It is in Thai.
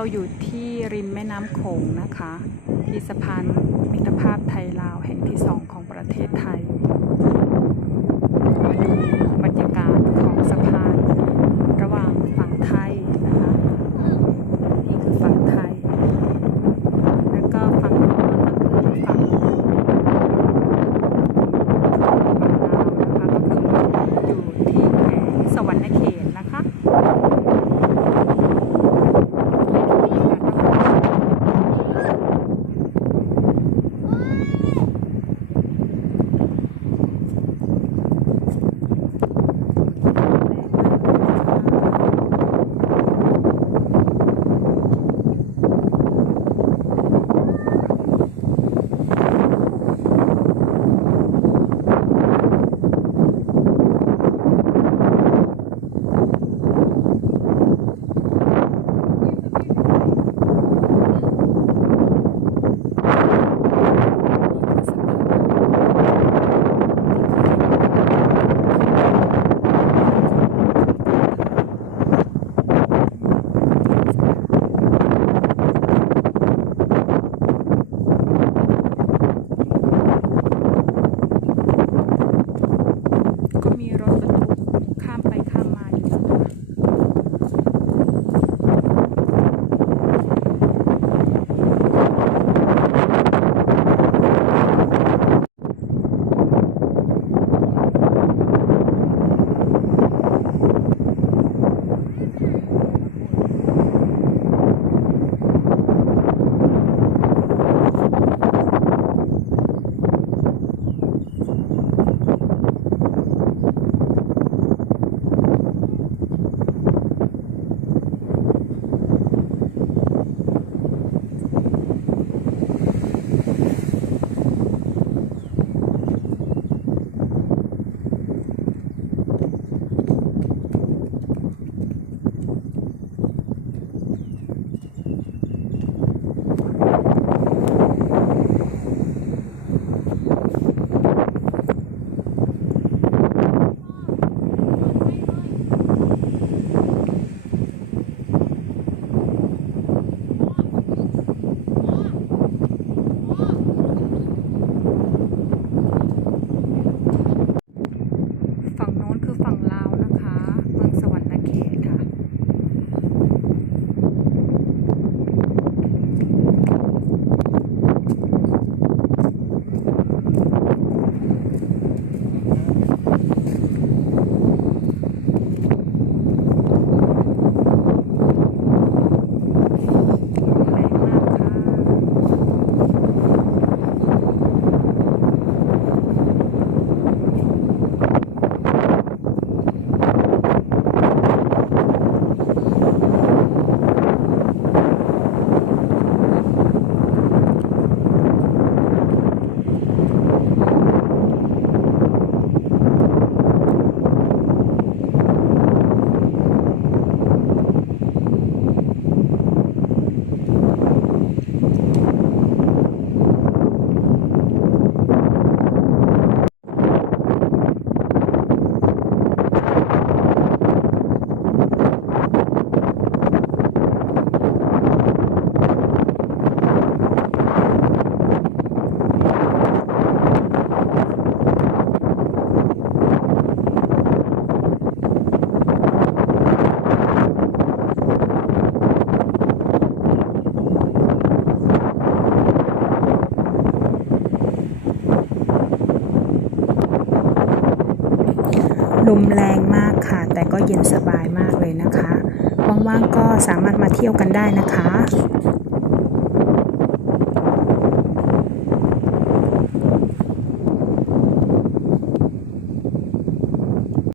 เราอยู่ที่ริมแม่น้ำโขงนะคะที่สะพานมิตรภาพไทยลาวแห่งที่2ของประเทศไทยมาดูบรรยากาศของสะพานระหว่างฝั่งไทยนะคะนี่คือฝั่งไทยแล้วก็ฝั่งโน้นก็คือฝั่งลาวนะคะก็คืออยู่ที่แขวงสะวรรณเขตนะคะฝั่งโน้นคือฝั่งลาวนะคะเมืองสะวรรณเขตค่ะลมแรงมากค่ะแต่ก็เย็นสบายมากเลยนะคะว่างๆก็สามารถมาเที่ยวกันได้นะคะ